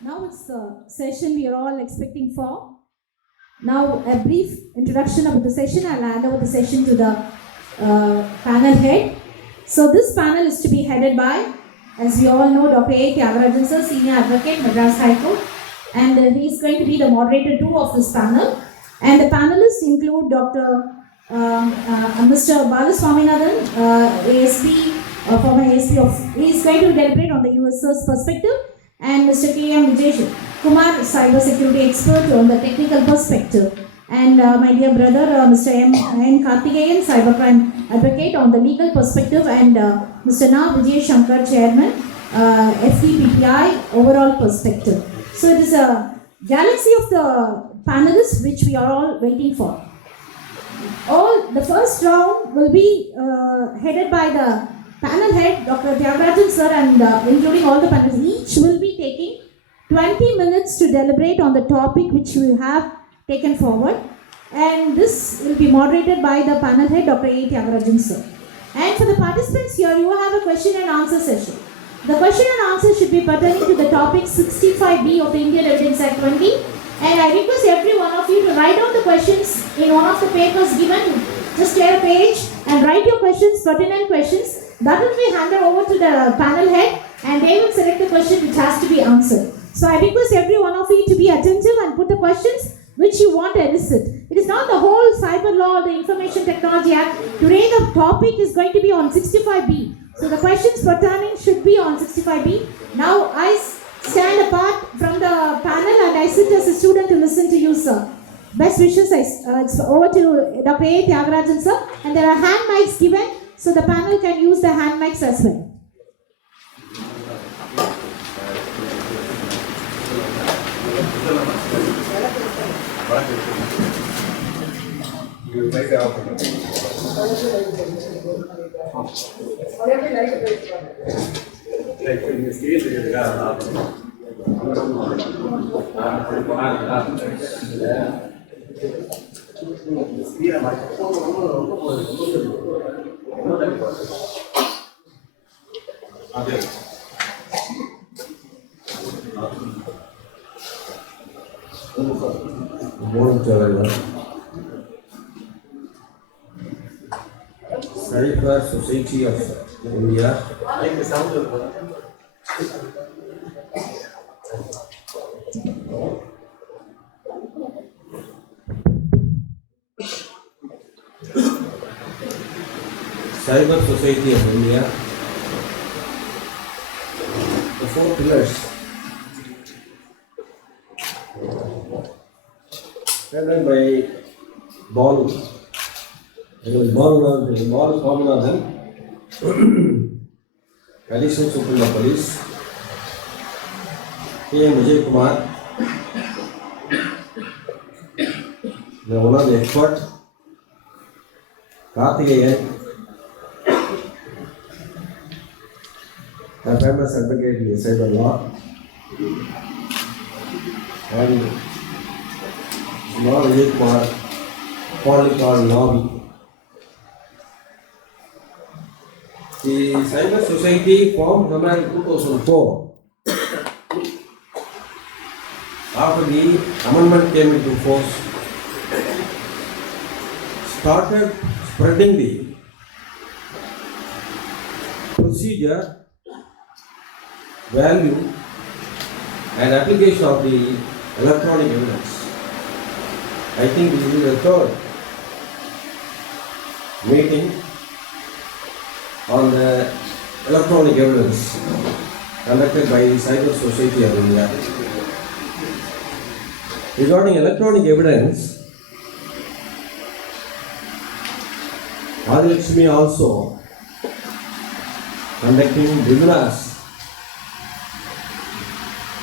Now it's the session we are all expecting for. Now a brief introduction of the session. I'll hand over the session to the panel head. So this panel is to be headed by, as we all know, Dr. A. Thiyagarajan sir, Senior Advocate, Madras High Court, and he is going to be the moderator too of this panel. And the panelists include Dr. Mr. Balaswaminathan, ASP, former ASP of, he is going to deliberate on the US's perspective, and Mr. K.M. Vijay Kumar, cyber security expert on the technical perspective, and my dear brother Mr. M. Karthikeyan, cybercrime advocate on the legal perspective, and Mr. Na Vijay Shankar, chairman, FDPPI overall perspective. So it is a galaxy of the panelists which we are all waiting for. The first round will be headed by the panel head, Dr. Thiyagarajan sir, and including all the panelists. Each will be taking 20 minutes to deliberate on the topic which we have taken forward. And this will be moderated by the panel head, Dr. A. Thiyagarajan sir. And for the participants here, you have a question and answer session. The question and answer should be pertaining to the topic 65B of the Indian Evidence Act 20. And I request every one of you to write down the questions in one of the papers given. Just clear a page and write your questions, pertinent questions. That will be handed over to the panel head and they will select the question which has to be answered. So I request every one of you to be attentive and put the questions which you want to elicit. It is not the whole cyber law or the Information Technology Act. Today the topic is going to be on 65B. So the questions pertaining should be on 65B. Now I stand apart from the panel and I sit as a student to listen to you, sir. Best wishes. It's over to Dr. A. Thiyagarajan sir, and there are hand mics given, so the panel can use the hand mics as well. Good morning to everyone. Cyber Society of India. Cyber Society of India. The four pillars. Headed by Balu. Balu Swaminathan, Additional Supreme of Police, K.M. Vijay Kumar, one of the expert, Karthikeyan, a famous advocate in cyber law, and Na Vijay Kumar, formerly called Navi. The Cyber Society formed in 2004. After the amendment came into force, started spreading the procedure, value, and application of the electronic evidence. I think this is the third meeting on the electronic evidence conducted by the Cyber Society of India. Regarding electronic evidence, Adilakshmi also conducting webinars.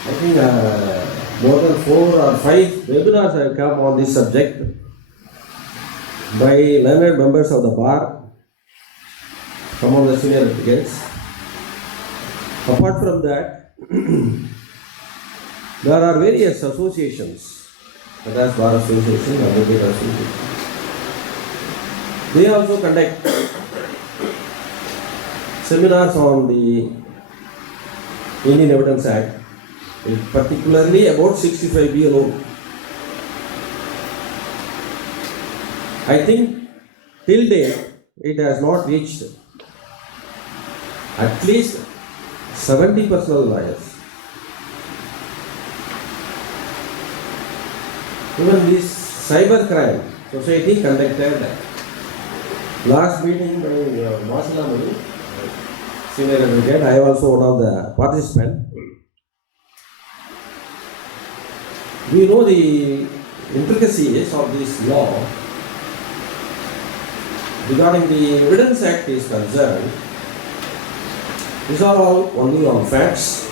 I think more than 4 or 5 webinars have come on this subject by learned members of the bar, some of the senior advocates. Apart from that, there are various associations, Madras Bar Association, Advocate Association. They also conduct seminars on the Indian Evidence Act particularly about 65B alone. I think till date it has not reached at least 70% of lawyers. Even this cybercrime society conducted last meeting by Masala senior advocate. I also one of the participants. We know the intricacies of this law regarding the Evidence Act is concerned. These are all only on facts,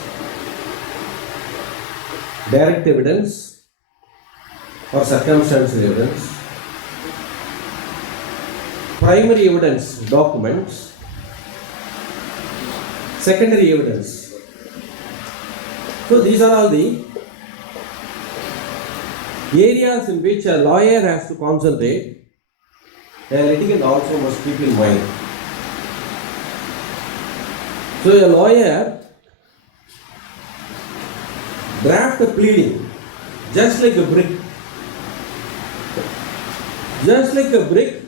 direct evidence or circumstantial evidence, primary evidence documents, secondary evidence. So these are all the areas in which a lawyer has to concentrate. A litigant also must keep in mind. So a lawyer draft a pleading just like a brick. Just like a brick,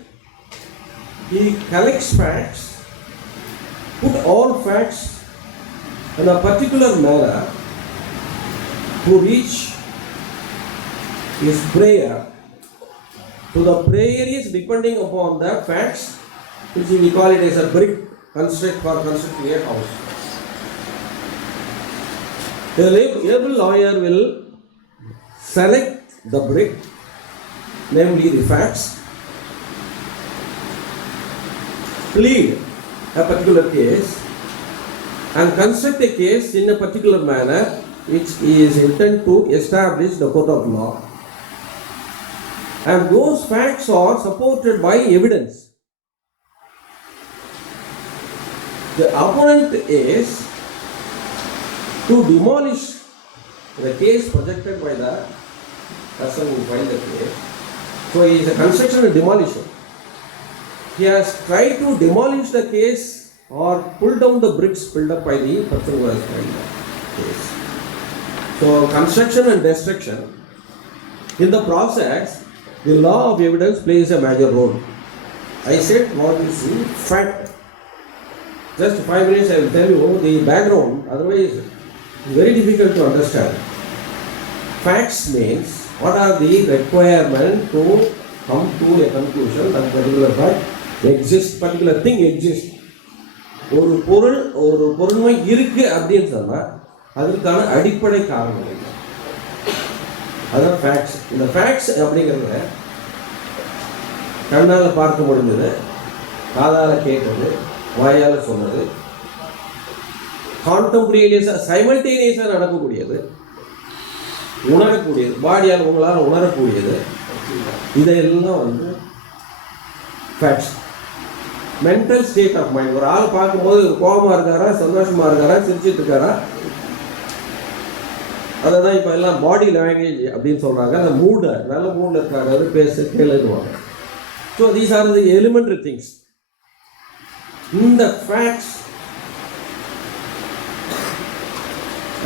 he collects facts, put all facts in a particular manner to reach his prayer. So the prayer is depending upon the facts, which we call it as a brick constructing a house. The able lawyer will select the brick, namely the facts, plead a particular case, and construct a case in a particular manner which is intended to establish the court of law. And those facts are supported by evidence. The opponent is to demolish the case projected by the person who filed the case. So he is a construction and demolition. He has tried to demolish the case or pull down the bricks built up by the person who has filed the case. So construction and destruction. In the process, the law of evidence plays a major role. I said what is the fact. Just 5 minutes I will tell you the background, otherwise it's very difficult to understand. Facts means what are the requirements to come to a conclusion that particular fact exists, particular thing exists. ஒரு பொருண்மை இருக்கு அப்படின்னு சொன்னா அதற்கான அடிப்படை காரணம் என்ன? அதான் ஃபேக்ட்ஸ். இந்த ஃபேக்ட்ஸ் அப்படிங்கிறத கண்ணால் பார்க்க முடிஞ்சது, காதால் கேட்டது, வாயால் சொன்னது, கான்டெம்பரேரியஸாக சைமல்டேனியஸாக நடக்கக்கூடியது, உணரக்கூடியது, பாடியால் உங்களால் உணரக்கூடியது, இதெல்லாம் வந்து facts. Mental state of mind. ஒரு ஆள் பார்க்கும்போது ஒரு கோபமாக இருக்காரா, சந்தோஷமாக இருக்காரா, சிரிச்சிட்டு இருக்காரா, அதை தான் இப்போ எல்லாம் பாடி லாங்குவேஜ் அப்படின்னு சொல்கிறாங்க. அந்த மூடு, நல்ல மூடில் இருக்காங்க, அது பேச கேளுவாங்க. So these are the elementary things. இந்த facts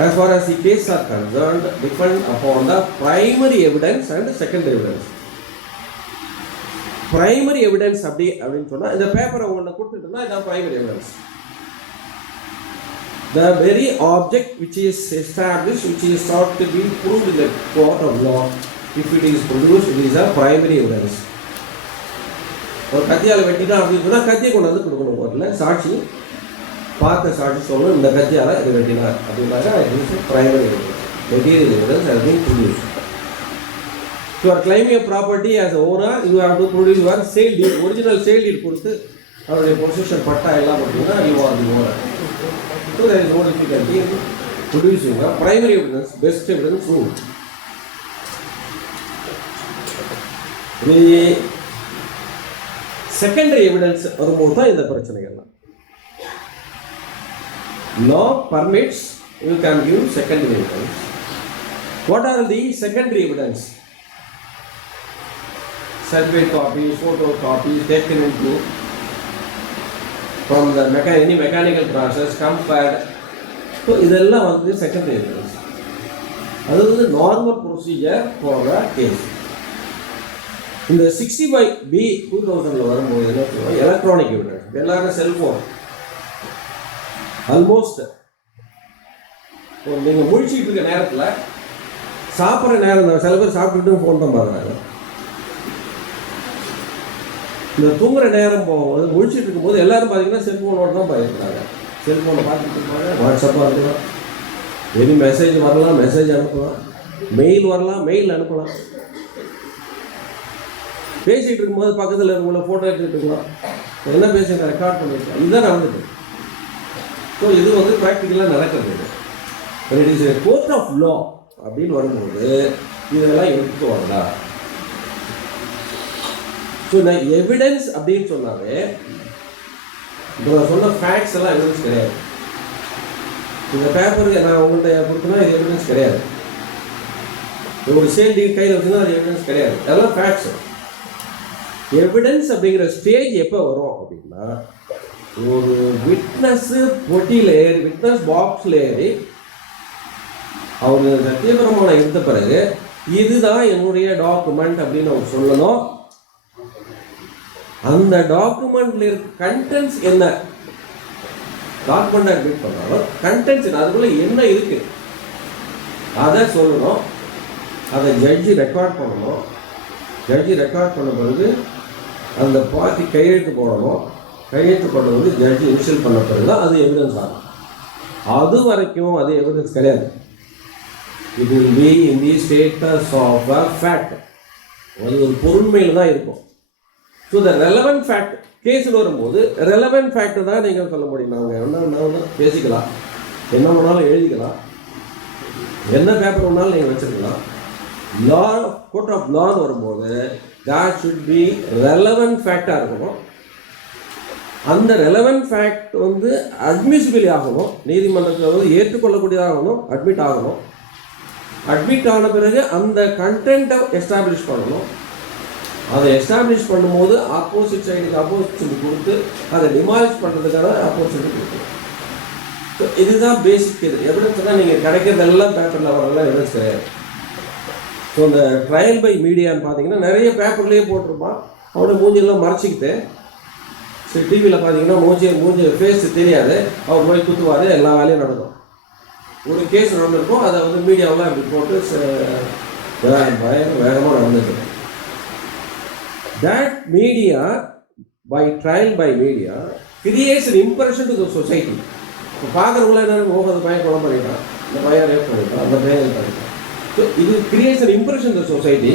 as far as the case are concerned depend upon the primary evidence and the secondary evidence. Primary evidence அப்படின்னு சொன்னால் இந்த பேப்பரை உங்களை கொடுத்துட்டோம்னா இதான் primary evidence. The very object which is established, which is sought to be proved in the court of law, if it is produced, it is a primary evidence. ஒரு கத்தியால் வெட்டிதான் அப்படின்னு சொன்னால் கத்தியை கொண்டு வந்து கொடுக்கணும் கோர்ட்டில். சாட்சி பார்த்த சாட்சி சொல்லணும், இந்த கத்தியால் இது வெட்டினார் அப்படின்னாக்கா it is a primary evidence. Material evidence has been produced. If you are claiming a property as an owner, you have to produce your sale deed, original sale deed கொடுத்து அவருடைய பொசிஷன் பட்டா எல்லாம் பார்த்தீங்கன்னா you are the owner. So there is no difficulty in producing a primary evidence, best evidence rule. The secondary evidence வரும்போது தான் இந்த பிரச்சனைகள்லாம். Law permits you can give secondary evidence. What are the secondary evidence? Survey copies, photo copies taken into from the any mechanical process compared. So இதெல்லாம் வந்து secondary evidence. அது வந்து normal procedure for the case. இந்த 65B 2000 வரும்போது என்ன சொல்லுவோம், electronic evidence. எல்லாரும் cellphone almost நீங்கள் முழிச்சிட்டு இருக்க நேரத்தில், சாப்பிட்ற நேரம், சில பேர் சாப்பிட்டுட்டு ஃபோன் தான் பார்க்குறாங்க. இந்த தூங்குற நேரம் போகும்போது முழிச்சிட்டு இருக்கும்போது எல்லாரும் பார்த்தீங்கன்னா செல்ஃபோனோடு தான் பார்த்துருக்காங்க. செல்ஃபோனை பார்த்துட்டு இருப்பாங்க. வாட்ஸ்அப்பாக இருக்கலாம், எனி மெசேஜ் வரலாம், மெசேஜ் அனுப்பலாம், மெயில் வரலாம், மெயில் அனுப்பலாம். பேசிகிட்டு இருக்கும்போது பக்கத்தில் இருக்கவங்கள ஃபோட்டோ எடுத்துகிட்டு இருக்கலாம், என்ன பேசுங்க ரெக்கார்ட் பண்ணிருக்கலாம். இதுதான் நடந்துட்டு. ஸோ இது வந்து ப்ராக்டிக்கலாக நடக்கிறது. It is a court of law அப்படின்னு வரும்போது இதெல்லாம் எடுத்துட்டு வரலாம். ஸோ நான் எவிடன்ஸ் அப்படின்னு சொன்னாலே, இப்போ நான் சொன்ன ஃபேக்ட்ஸ் எல்லாம் எவிடன்ஸ் கிடையாது. இந்த பேப்பருக்கு நான் உங்கள்கிட்ட கொடுத்தனா இது எவிடன்ஸ் கிடையாது. ஒரு சேல்டி கையில் வச்சுன்னா அது எவிடன்ஸ் கிடையாது. அதெல்லாம் ஃபேக்ட்ஸ். எவிடன்ஸ் அப்படிங்கிற ஸ்டேஜ் எப்போ வரும் அப்படின்னா, ஒரு விட்னஸ்ஸு பொட்டியில் ஏறி, விட்னஸ் பாக்ஸில் ஏறி அவர் சத்தியபிரமாணம் எடுத்த பிறகு இதுதான் என்னுடைய டாக்குமெண்ட் அப்படின்னு அவர் சொல்லணும். அந்த டாக்குமெண்ட்ல இருக்க கண்டென்ட்ஸ் என்ன, டாக்குமெண்ட் அட்மிட் பண்ணாலும் கண்டென்ட்ஸ் அதுக்குள்ள என்ன இருக்கு அதை சொல்லணும். அதை ஜட்ஜி ரெக்கார்ட் பண்ணணும். ஜட்ஜி ரெக்கார்ட் பண்ண பிறகு அந்த பார்ட்டி கையெழுத்து போடணும். கையெழுத்து போடுறது ஜட்ஜி இனிஷியல் பண்ண பிறகு தான் அது எவிடன்ஸ் ஆகும். அது வரைக்கும் அது எவிடன்ஸ் கிடையாது. It will be in the status of a fact. அது ஒரு பொருண்மையில் தான் இருக்கும். ஸோ த ரெலவெண்ட் ஃபேக்ட் கேஸில் வரும்போது ரெலவெண்ட் ஃபேக்ட் தான் நீங்கள் சொல்ல முடியும். நாங்கள் என்ன பேசிக்கலாம், என்ன வேணாலும் எழுதிக்கலாம், என்ன பேப்பர் வேணாலும் நீங்கள் வச்சுருக்கலாம். லா, கோர்ட் ஆஃப் லான்னு வரும்போது that should be relevant ஃபேக்டாக இருக்கணும். அந்த ரெலவெண்ட் ஃபேக்ட் வந்து அட்மிசிபிளி ஆகணும், நீதிமன்றத்தில் வந்து ஏற்றுக்கொள்ளக்கூடியதாகணும், அட்மிட் ஆகணும். அட்மிட் ஆன பிறகு அந்த கண்டென்ட்டை எஸ்டாப்ளிஷ் பண்ணணும். அதை எஸ்டாப்ளிஷ் பண்ணும்போது ஆப்போசிட் சைடுக்கு ஆப்போசிட் கொடுத்து அதை டிமாலிஷ் பண்ணுறதுக்கான ஆப்போசிட் கொடுக்கணும். ஸோ இதுதான் பேசிக். இது எவிடன்ஸ் தான் நீங்கள் கிடைக்கிறதெல்லாம் பேப்பரில் வரலாம், எவிடன்ஸ் கிடையாது. ஸோ இந்த ட்ரையல் பை மீடியான்னு பார்த்தீங்கன்னா நிறைய பேப்பர்லேயே போட்டிருப்பான். அவனை மூஞ்சியெல்லாம் மறைச்சிக்கிட்டு, சரி டிவியில் பார்த்தீங்கன்னா மூஞ்சி ஃபேஸ் தெரியாது, அவர் போய் குத்துவார், எல்லா வேலையும் நடக்கும். ஒரு கேஸ் நடந்திருக்கும், அதை வந்து மீடியாவெலாம் இப்படி போட்டு வேகமாக நடந்துருக்கு. That media, by trial by media, creates an impression to the society. இப்போ பார்க்குறவங்கள என்ன, அந்த பையன் கொலை பண்ணிட்டான், இந்த பையன் ரேப் பண்ணிட்டான், அந்த பையன் இது பண்ணிட்டான். ஸோ இது creates an impression to the society,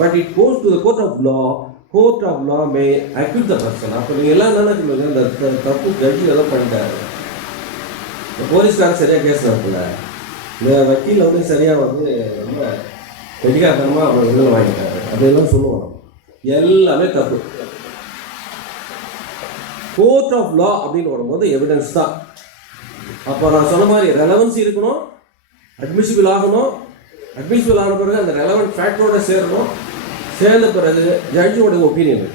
but it goes to the court of law. Court of law may acquit the person. அப்போ நீங்கள் எல்லாம் என்ன சொல்லுங்க, இந்த தப்பு ஜட்ஜி எதோ பண்ணிட்டாரு, இந்த போலீஸ்காரர் சரியாக கேஸ் நடக்கல, இந்த வக்கீல் வந்து சரியாக வந்து ரொம்ப வெடிகாத்தனமாக அவங்க வெளியில் வாங்கிட்டாரு அப்படின்லாம் சொல்லுவாங்க. எல்லாமே தப்பு. கோர்ட் ஆஃப் லா அப்படின்னு வரும்போது எவிடன்ஸ் தான். அப்போ நான் சொன்ன மாதிரி ரெலவன்சி இருக்கணும், அட்மிசிபிள் ஆகணும். அட்மிசிபிள் ஆன பிறகு அந்த ரெலவெண்ட் ஃபேக்டரோட சேரணும். சேர்ந்த பிறகு ஜட்ஜோட ஒப்பீனியன்.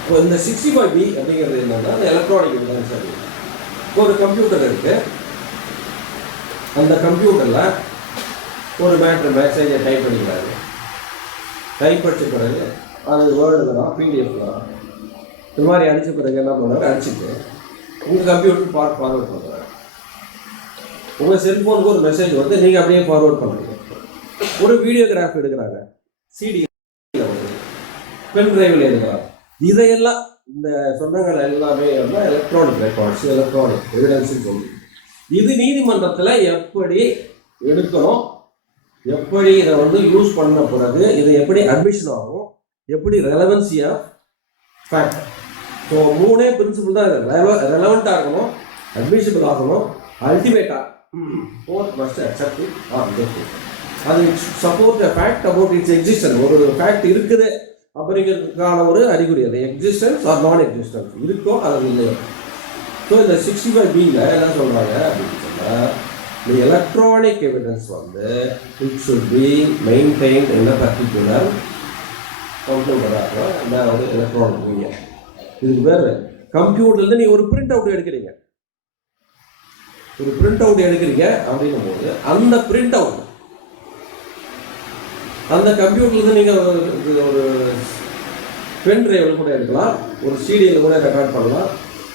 இப்போ இந்த 65B அப்படிங்கிறது என்னன்னா, அந்த எலக்ட்ரானிக் எவிடன்ஸ். ஒரு கம்ப்யூட்டர் இருக்குது, அந்த கம்ப்யூட்டரில் ஒரு மெசேஜை டைப் பண்ணிக்கிறாரு. டைப் அடித்த பிறகு அது வேர்டில் தான், பிடிஎஃப்ல தான், இது மாதிரி அடித்த பிறகு என்ன பண்ணுறாரு, அடிச்சுட்டு உங்கள் கம்ப்யூட்டர் ஃபார்வர்ட் பண்ணுறாரு. உங்கள் செல்ஃபோனுக்கு ஒரு மெசேஜ் வந்து நீங்கள் அப்படியே ஃபார்வர்ட் பண்ணுறீங்க. ஒரு வீடியோகிராஃப் எடுக்கிறாங்க, சிடி பென் டிரைவில் எடுக்கிறாங்க. இதையெல்லாம் இந்த சொந்தங்கள் எல்லாமே எலக்ட்ரானிக் ரெக்கார்ட்ஸ், எலக்ட்ரானிக் எவிடன்ஸ்ன்னு சொல்லி இது நீதிமன்றத்தில் எப்படி எடுக்கணும், எப்படி இதை வந்து யூஸ் பண்ண பிறகு இது எப்படி அட்மிஷன் ஆகும், எப்படி ரெலவன்சி ஆஃப் ஃபேக்ட். ஸோ மூணே பிரின்சிபிள் தான். ரெலவெண்ட்டாக இருக்கணும், அட்மிஷபிள் ஆகணும், அல்டிமேட்டாக court must accept it or reject it. அது support a fact about its existence. ஒரு ஃபேக்ட் இருக்குது அப்படிங்கிறதுக்கான ஒரு அறிகுறி. அது எக்ஸிஸ்டன்ஸ் ஆர் நான் எக்ஸிஸ்டன்ஸ் இருக்கோ அது இல்லையோ. ஸோ இந்த 65Bயில் என்ன சொல்கிறாங்க அப்படின்னு சொன்னால், the electronic evidence வந்து it should be maintained in a particular computer. அதாவது எலக்ட்ரானிக் மீடியா. இதுக்கு வேறு கம்ப்யூட்டர்லேருந்து நீங்கள் ஒரு பிரிண்ட் அவுட் எடுக்கிறீங்க, ஒரு பிரிண்ட் அவுட் எடுக்கிறீங்க அப்படின்னும் போது அந்த பிரிண்ட் அவுட் அந்த கம்ப்யூட்டர்லேருந்து நீங்கள் ஒரு பென் டிரைவில் கூட எடுக்கலாம், ஒரு சிடியில் கூட ரெக்கார்ட் பண்ணலாம்,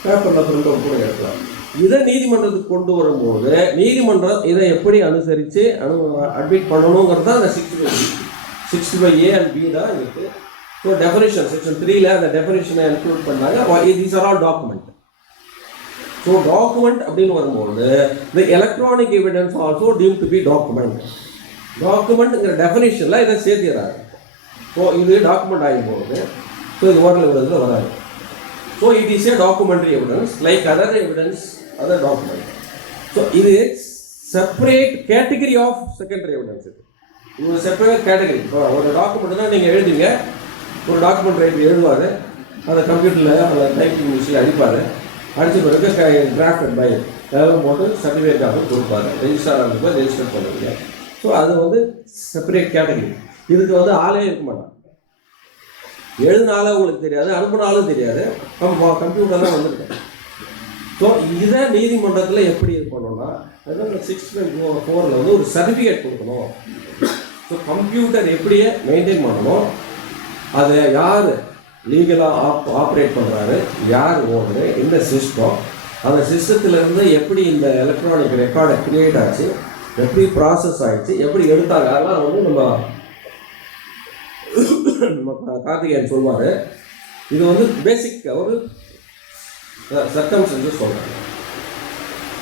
பேப்பரில் பிரிண்ட் அவுட் கூட எடுக்கலாம். இதை நீதிமன்றத்துக்கு கொண்டு வரும்போது நீதிமன்றம் இதை எப்படி அனுசரித்து அட்மிட் பண்ணணுங்கிறது தான் அந்த 65A and B தான் இருக்குது. ஸோ டெஃபனிஷன் செக்ஷன் 3ல் அந்த டெஃபனிஷனை இன்க்ளூட் பண்ணாங்க. These are all document. So document அப்படின்னு வரும்போது இந்த electronic evidence also deemed to be document. டாக்குமெண்ட்டுங்கிற டெஃபனிஷனில் இதை சேர்த்துறாங்க. ஸோ இது டாக்குமெண்ட் ஆகிப்போகுது. ஸோ இது ஓரல் எவிடன்ஸில் வராது. So it is a documentary evidence like other evidence other document. So இது separate category of secondary evidence. இது ஒரு செப்பரேட் கேட்டகரி. இப்போ ஒரு டாக்குமெண்ட் தான் நீங்கள் எழுதுவீங்க, ஒரு டாக்குமெண்ட் ரைட்டர் எழுதுவார், அந்த கம்ப்யூட்டரில் அந்த டைப்பிங் மிஷினில் அடிப்பார், அடித்த பிறகு டிராஃப்டட் பை அதெல்லாம் போட்டு சர்டிஃபிகேட் ஆஃபர் கொடுப்பாரு, ரெஜிஸ்டர் ஆகிறதுக்கு ரெஜிஸ்டர் பண்ணுவீங்க. ஸோ அது வந்து செப்பரேட் கேட்டகரி. இதுக்கு வந்து ஆளே இருக்க மாட்டாங்க. எழுதினாலும் உங்களுக்கு தெரியாது, அனுப்பினாலும் தெரியாது, நம்ம கம்ப்யூட்டர் தான் வந்துருக்கேன். ஸோ இதை நீதிமன்றத்தில் எப்படி இது பண்ணணும்னா அதாவது 65(4)ல் வந்து ஒரு சர்டிஃபிகேட் கொடுக்கணும். ஸோ கம்ப்யூட்டர் எப்படியே மெயின்டைன் பண்ணணும், அதை யார் லீகலாக ஆப்ரேட் பண்ணுறாரு, யார் ஓடுறது, இந்த சிஸ்டம், அந்த சிஸ்டத்துலேருந்து எப்படி இந்த எலக்ட்ரானிக் ரெக்கார்டை க்ரியேட் ஆச்சு, எப்படி ப்ராசஸ் ஆகிடுச்சு, எப்படி எடுத்தாங்க, அதெல்லாம் வந்து நம்ம கார்த்திகேயன் சொல்வார். இது வந்து பேசிக் ஒரு சர்க்கம்ஸ்டன்சஸ் சொல்கிறாங்க.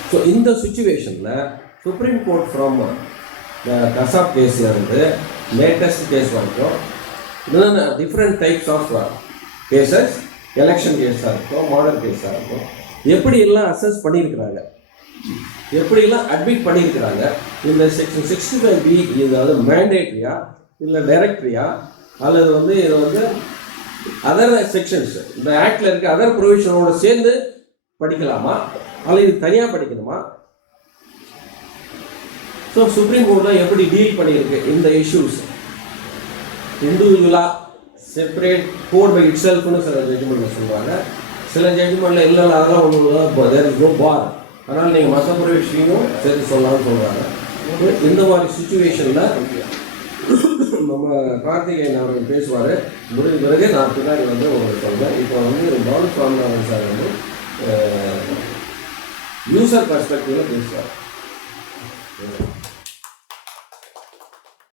ஸோ இந்த சுச்சுவேஷனில் சுப்ரீம் கோர்ட் ஃப்ரம் கசாப் கேஸ்லேருந்து லேட்டஸ்ட் கேஸ் வரைக்கும் இன்னும் different types of cases, election கேஸாக இருக்கும், மாடல் கேஸாக இருக்கும், எப்படியெல்லாம் அசஸ் பண்ணியிருக்கிறாங்க, எப்படியெல்லாம் அட்மிட் பண்ணியிருக்கிறாங்க, இந்த செக்ஷன் 65B இது மேண்டேட்ரியா இல்லை டைரக்டரியா அல்லது வந்து இது வந்து அதர் செக்ஷன்ஸ் இந்த ஆக்டில் இருக்க அதர் ப்ரொவிஷனோட சேர்ந்து படிக்கலாமா அல்லது இது தனியாக படிக்கணுமா? ஸோ சுப்ரீம் கோர்ட்டில் எப்படி டீல் பண்ணியிருக்கு இந்த இஷ்யூஸ், இண்டிவிஜுவலாக செப்பரேட் கோட் பை இட் செல்ஃப்னு சில ஜட்ஜ்மெண்ட்டில் சொல்கிறாங்க, சில ஜட்ஜ்மெண்ட்டில் இல்லை அதெல்லாம் ஒன்று தேர் இஸ் நோ பார், அதனால் நீங்கள் மற்ற ப்ரொவிஷனையும் சேர்த்து சொல்லலாம்னு சொல்கிறாங்க. இந்த மாதிரி சுச்சுவேஷனில் நம்ம கார்த்திகேயன் அவர்கள் பேசுவார். முடிஞ்ச பிறகு நான் பின்னாடி வந்து உங்களுக்கு சொல்கிறேன். இப்போ வந்து பாலு சுவாமிநாதன் சார் வந்து யூசர் பர்ஸ்பெக்டிவில் பேசுவார்.